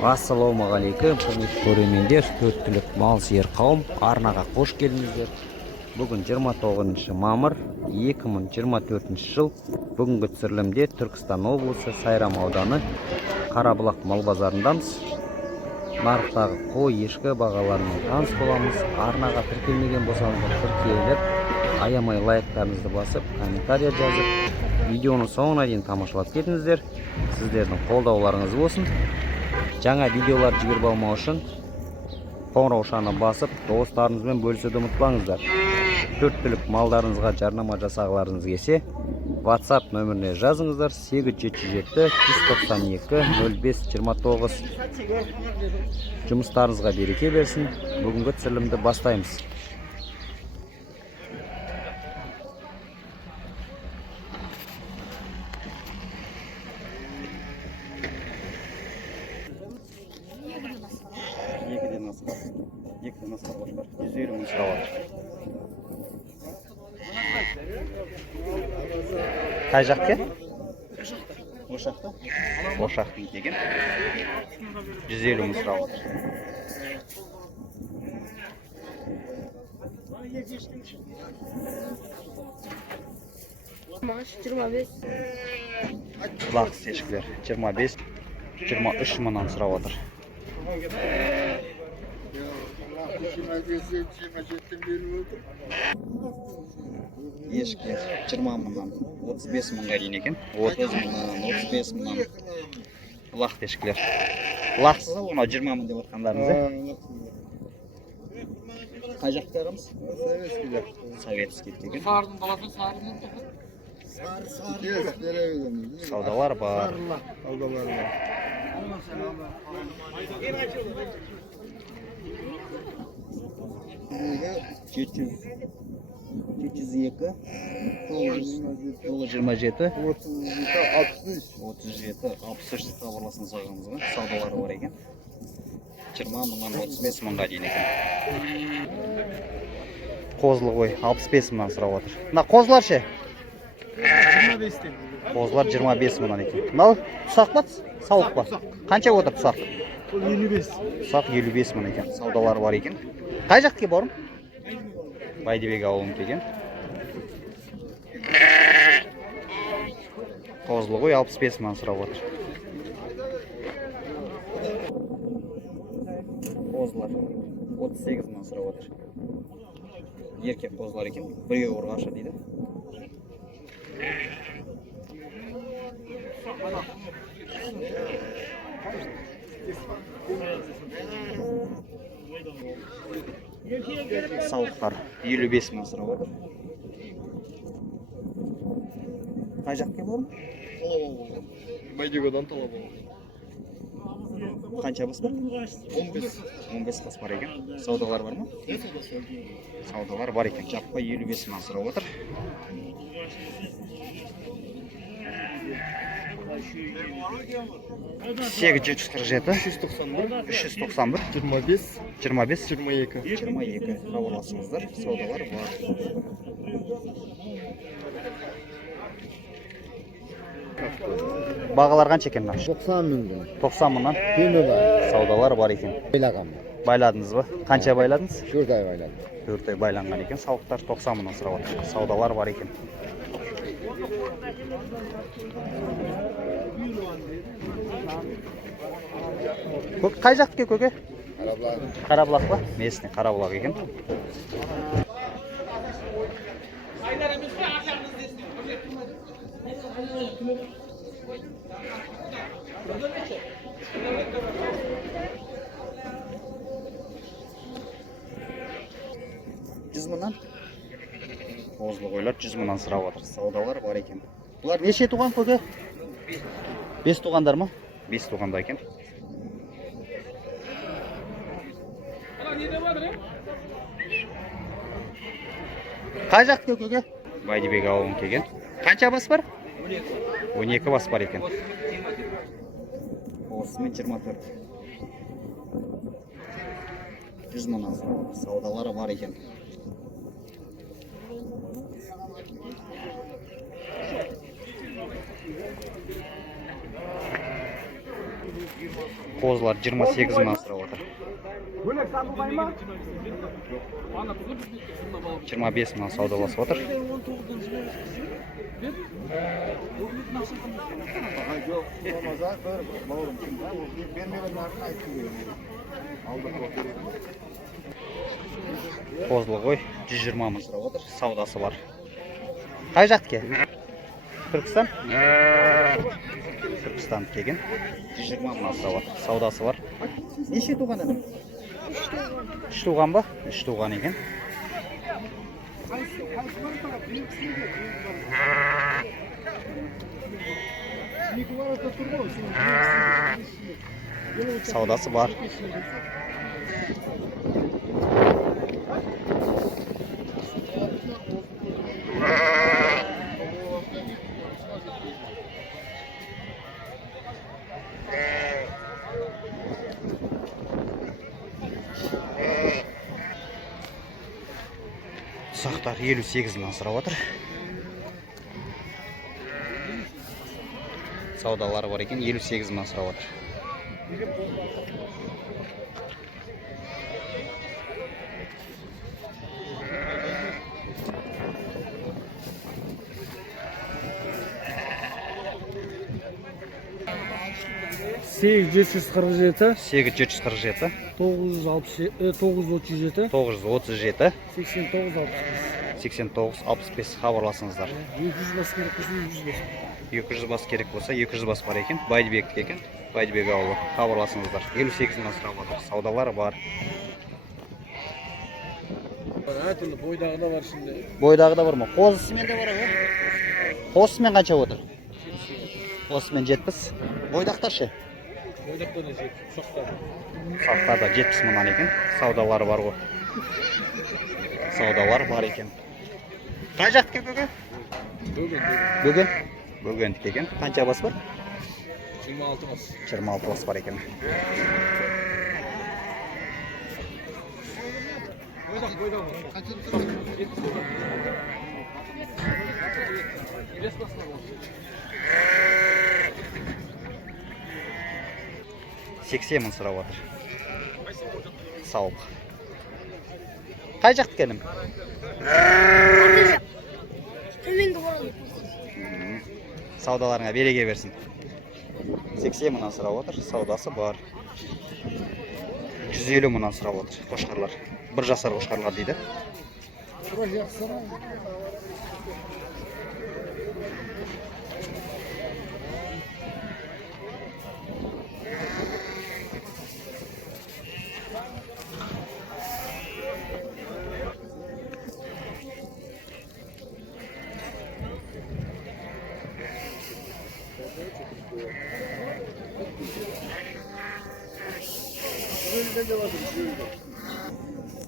Ассалаумағалейкум, құрметті көрермендер, төрт түлік мал жер қауым арнаға қош келдіңіздер. Бүгін 29 мамыр 2024 жыл. Бүгінгі түсірілімде Түркістан облысы Сайрам ауданы Қарабұлақ мал базарындамыз. Нарықтағы қой, ешкі бағаларымен таныс боламыз. Арнаға тіркелмеген болсаңыздар тіркеліп, аямай лайктарыңызды басып, комментария жазып, видеоны соңына дейін тамашалап кетіңіздер. Сіздердің қолдауларыңыз болсын. Жаңа видеолар жіберіп алмау үшін қоңыраушаны басып, достарыңызбен бөлісуді ұмытпаңыздар. Төрт түлік малдарыңызға жарнама жасағыларыңыз келсе, WhatsApp нөміріне жазыңыздар. 8707 192 0529. Жұмыстарыңызға береке берсін. Бүгінгі түсірілімді бастаймыз. Екіден асқар баштар 150 мың сұрап жатыр. Қай жаққа? Ошақта? Ошақтың деген 150 мың сұрап жатыр. Лақсы ешкілер 25-23 мыңнан сұрап жатыр. Ешкі 20 мыңнан 35 мыңға дейін екен. 30 мыңнан 35 мыңнан лақты ешкілер. Лақсыз оны 20 мың деп отқандарыңыз. Қай жақты ағамыз? Советский деген. Саудалар бар. Жеті 702 927 37 63 хабарласыңыз ағамызға. Саудалары бар екен. 20 мыңнан 35 мыңға дейін екен. Қозылы қой 65 мыңнан сұрап отыр. Мына қозылар ше? 25-тен. Қозылар 25 мыңнан екен. Мынау тұсақ па? Сауық па? Қанша отыр тұсақ? 55. Тұсақ 55 мың екен. Саудалары бар екен. Қай жаққа барым? Байдебек ауылын келген. Қозылы қой 65 мыңнан сұрап отыр. Қозылар 38 мыңнан сұрап отыр. Еркек қозылар екен. Біреуі ұрғашы дейді. Сауықтар 55 мың сұрап отыр. Қай жаққа барым? Байдегодан талап ол. Қанша бас бар? 15 бас бар екен. Саудалар бар ма? Саудалар бар екен. Жаппай 55 мың сұрап отыр. Сегіз 747 391 25 22 хабарласыңыздар. Саудалар бар. Бағалар қанша екен? 90 мыңнан. 90 мыңнан. Кені бар. Саудалар бар екен. Байлағам. Байладыңыз ба? Қанша байладыңыз? 4 ай байладым. 4 ай байланған екен. Сауықтар 90 мыңнан сұрап отыр. Саудалар бар екен. Қай жаққа көке? Қарабұлақ па? Местный Қарабұлақ екен. Жүз мыңнан? Қозылы қойлар 100 мыңнан сұрап отыр. Саудалар бар екен. Бұлар неше туған көке? 5 туғандар ма? 5 туғанда екен. Қай жаққа көке? Байдебек ауылын келген. Қанша бас бар? 12 бас бар екен. Осымен 24. 100 мыңнан саудалары бар екен. Қозылар 28 мыңнан сұрап отыр. 25 мыңнан саудаласып отыр. Қозылы қой 120 мың сұрап отыр. Саудасы бар. Қай жақтікі? Түркістан? Түркістан келген. 120 мыңнан сұрап отыр. Саудасы бар. Неше туған адам? 3 туған ба? 3 туған екен. Саудасы бар. Сақтар 58 мыңнан сұрап отыр. Саудалары бар екен, 58 мыңнан сұрап отыр. Сегіз 747, 8747, 937, 937, 89 8965 хабарласыңыздар. 200 бас керек болса 200 бас. 200 бас керек болса 200 бас бар екен. Байдыбек екен. Байдыбек ауылы. Хабарласыңыздар. 58 мыңнан сұрап отыр. Саудалары бар. Әртүрлі бойдағы да бар şimdi. Бойдағы да бар ма? Қозысымен де бар ғой. Қозысымен қанша отыр? Қозысымен 70. Бойдақтар ше? Бойдақтар да 70. Сақтарда 70 мыңнан екен. Саудалары бар ғой. Саудалар бар екен. Қай жақтікі бөген? Бөген? Бөгендік екен. Қанша бас бар? 26 бас. 26 бас бар екен. Бойдақ. 80 мың сұрап отыр. Сауық. Қай жақ келім? Саудаларыңа береге берсін. 80 мыңнан сұрап отыр. Саудасы бар. 150 мыңнан сұрап отыр. Қошқарлар. Бір жасар қошқарлар дейді.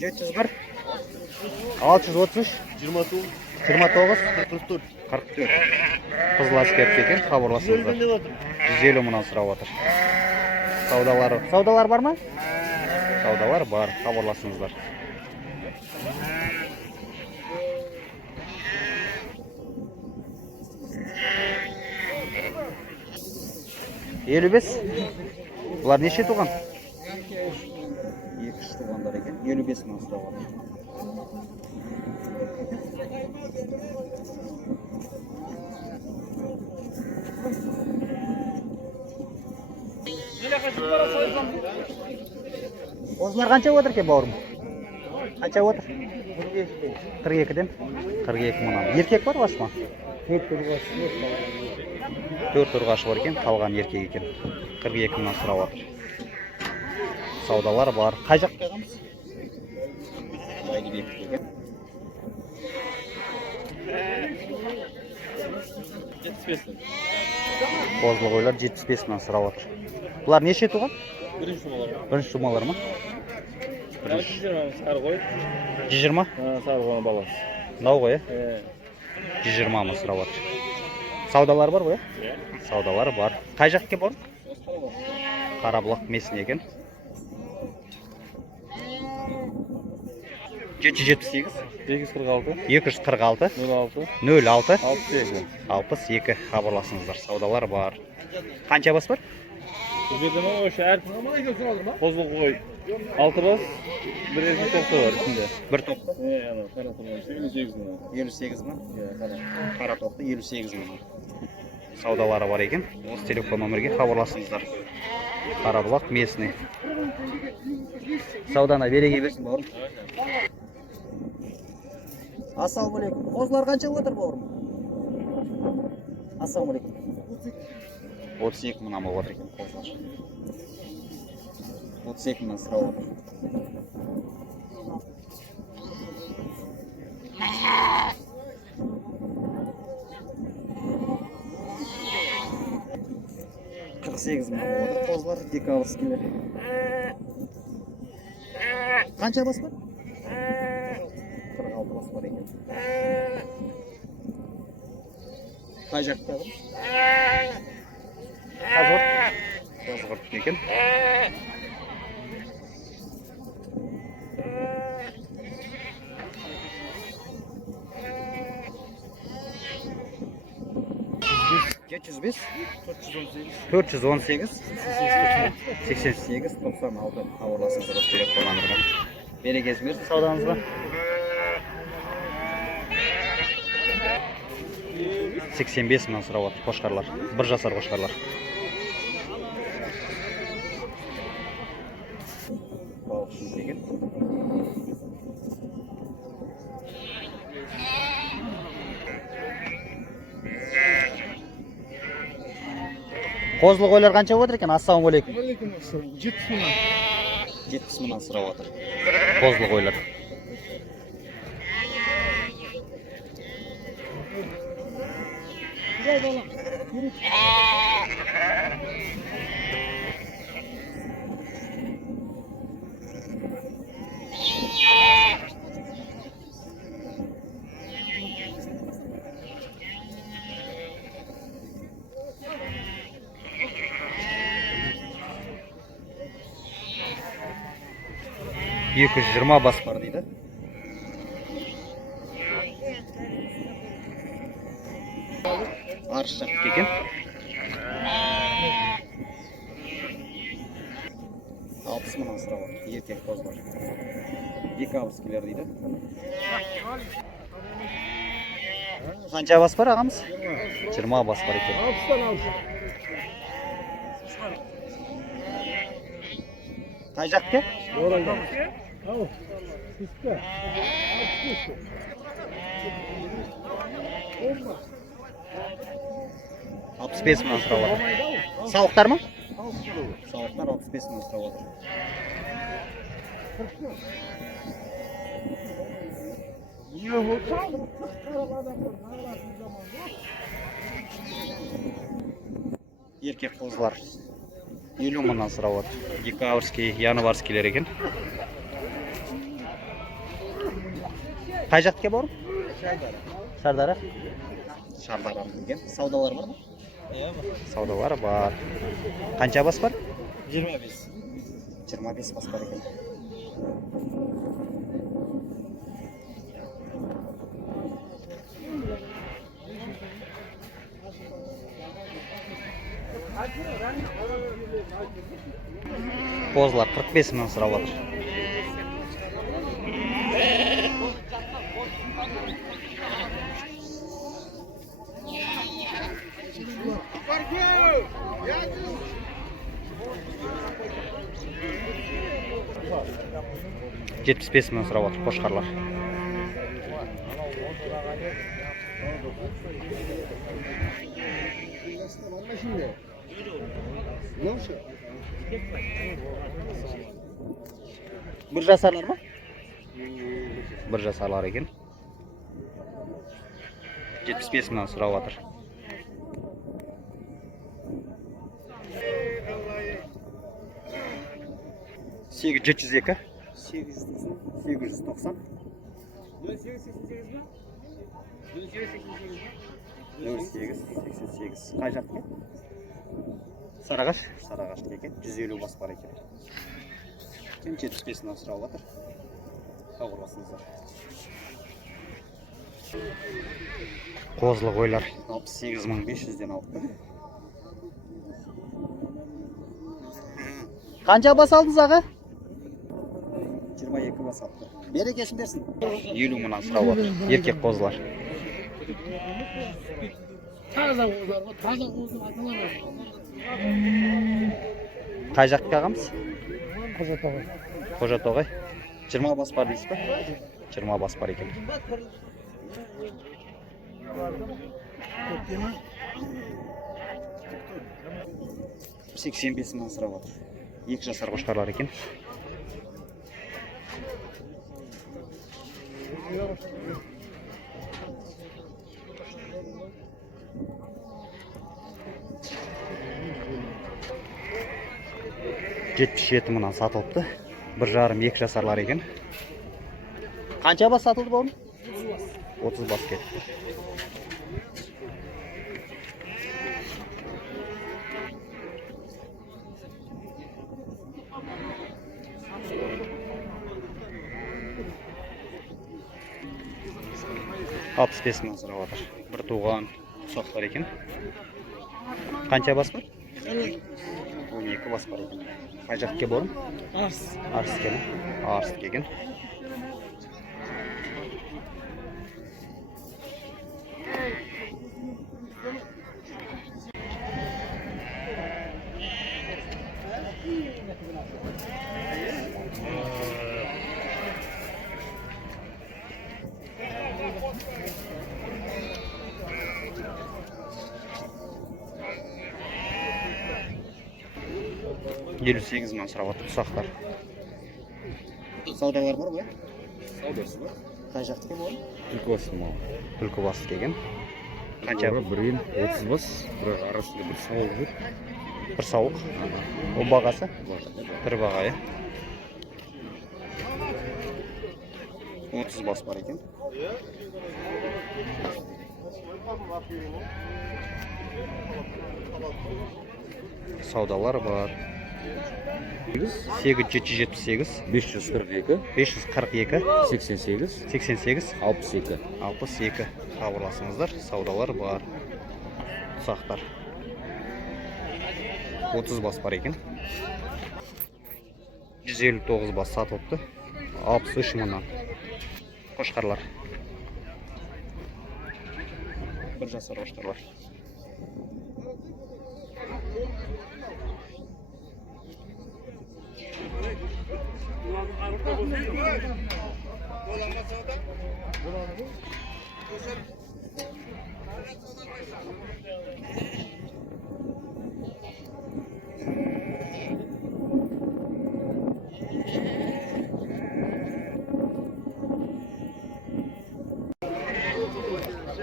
Жетіз бір 633 29 44 Қызыл әскер келген, хабарласыңыздар. 150 мыңнан сұрап отыр. Саудалар бар ма? Саудалар бар, хабарласыңыздар. Елу бес. Бұлар неше туған? 2-3 туғандар екен. 55 мыңнан сұрап отыр. Осылар қанша отыр ке бауырым? Қанша отыр? 42-ден? 42 мыңнан. Еркек бар басы ма? 4 ұрғашы бар екен, қалған еркек екен. 42 мыңнан сұрап отыр. Саудалар бар. Қай жақ қойғамыз? Байдыбек екен. 75. Қозылы қойлар 75 мыңнан сұрап отыр. Бұлар неше туған? Бірінші тумалар ма? 120 сары қой. 120? Сары қойның баласы. Мынау ғой, 120 мың сұрап отыр. Саудалар бар ғой? Саудалар бар. Қай жаққа бар? Қарабұлақ месін екен. 778 246 246 06 62 хабарласыңыздар. Саудалар бар. Қанша бас бар? Bu жерде ма o'sha әр қозы қой 6 бас, бір еркек тоқты бар içinde. Bir topta Ана қара тұрған 58 мың. 58 мың. Қара. Қара топта 58 мың. Саудалары бар екен. Осы телефон номерге хабарласыңыздар. Қарабұлақ местный. Сауданы береге берсін бауырым. Ассалаумағалейкум. Қозылар қанша отыр бауырым? Ассалаумағалейкум. 32 мыңнан болып отыр екен қозылар. 32 мыңнан сұрап отыр. Қырық сегіз мың отыр қозылар, декабрьскілер. Қанша бас бар? 46 бас бар екен. Қай жақта бар? Қазғырт екен. Geç 105 418 88 96 хабарласыңыздар осы телефон номерге. Берекесі берсін саудаңызға. 85 мыңнан сұрап отыр қошқарлар. Бір жасар қошқарлар. Балық үшін деген. Қозылы қойлар қанша отыр екен? Ассалаумағалейкум. 70 мыңнан сұрап отыр. Қозылы қойлар. Екі 20 бас бар дейді. Арыс жақ екен. 60 мыңнан сұрап отыр. Еркек қозылар. Декабрьскілер дейді. Қанша бас бар ағамыз? 20 бас бар екен. Қай жаққа? 65 мыңнан сұрап отыр. Сауықтар ма? Сауықтар 65 мыңнан сұрап отыр. Еркек қозылар 50 мыңнан сұрап отыр. Декабрьский, январьскийлер екен. Қай жаққа бауырым? Шардара. Шардара екен. Саудалар бар ма? Саудалар бар. Қанша бас бар? 25. 25 бас бар екен. Қозылар 45 мыңнан сұрап отыр. Жетпіс бес мыңнан сұрап отыр қошқарлар. Бір жасарлар ма? Бір жасарлар екен. 75 мыңнан сұрап отыр. Сегіз 702 890 0888 қай жақта? Сарыағаш екен, 150 бас бар екен. 75 мыңнан сұрап отыр. Хабарласыңыздар. Қозылы қойлар 68 500-ден алыпты. Қанша бас алдыңыз аға? 22 бас алды. Берекесін берсін. 50 мыңнан сұрап отыр. Еркек қозылар. Таза қозылар ғой, таза қозының аталары. Қай жаққа ағамыз? Қожатоғай. Қожатоғай. 20 бас бар дейсіз ба? 20 бас бар екен. 85 мыңнан сұрап отыр. 2 жасар қошқарлар екен. $77 мыңнан сатылыпты. 1,5-2 жасарлар екен. Қанша бас сатылды бауырым? 30 бас кетті. $65 мыңнан сұрап отыр. Bir туған ұсақтар екен. Қанша бас бар? 12 бас бар екен. Қай жаққа бауырым? Арыс екен. Арыс екен. $58 мыңнан сұрап отыр ұсақтар. Саудалар бар ғой? Саудасы бар. Қай жақтікі бауырым? Түлкібасы мал. Түлкібас келген. Қанша? Бірін 30 бас, бір арасында бір сауық жүр. Bir сауық. Ол бағасы? Bir баға, е? 30 бас бар екен. Саудалар бар. 878, 542, 542, 88, 88, 62. 62. Хабарласыңыздар, саудалар бар. Ұсақтар. 30 бас бар екен. 159 бас сатылыпты. 63 мыңнан. Қошқарлар. Bir жасар қошқарлар.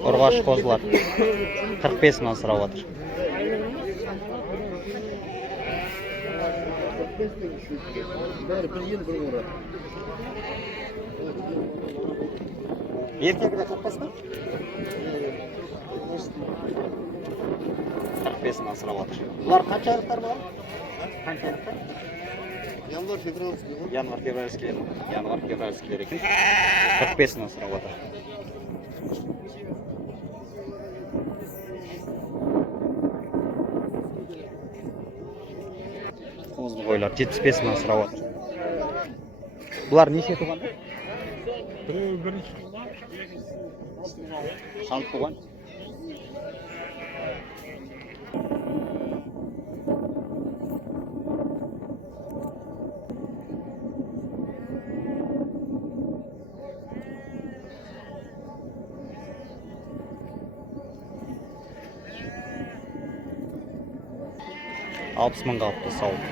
Ұрғаш қозылар 45 мыңнан сұрап отыр. Еркегі де 45 па? 45 мыңнан сұрап отыр. Бұлар қанша айлықтар бар? Қанша айлықтар? Январь-февральский. Январь-февральскілер екен. 45 мыңнан сұрап отыр. Қозы қойлар 75 мыңнан сұрап отыр. Бұлар неше туған? Шант туған. $60 мыңға алыпты сауық.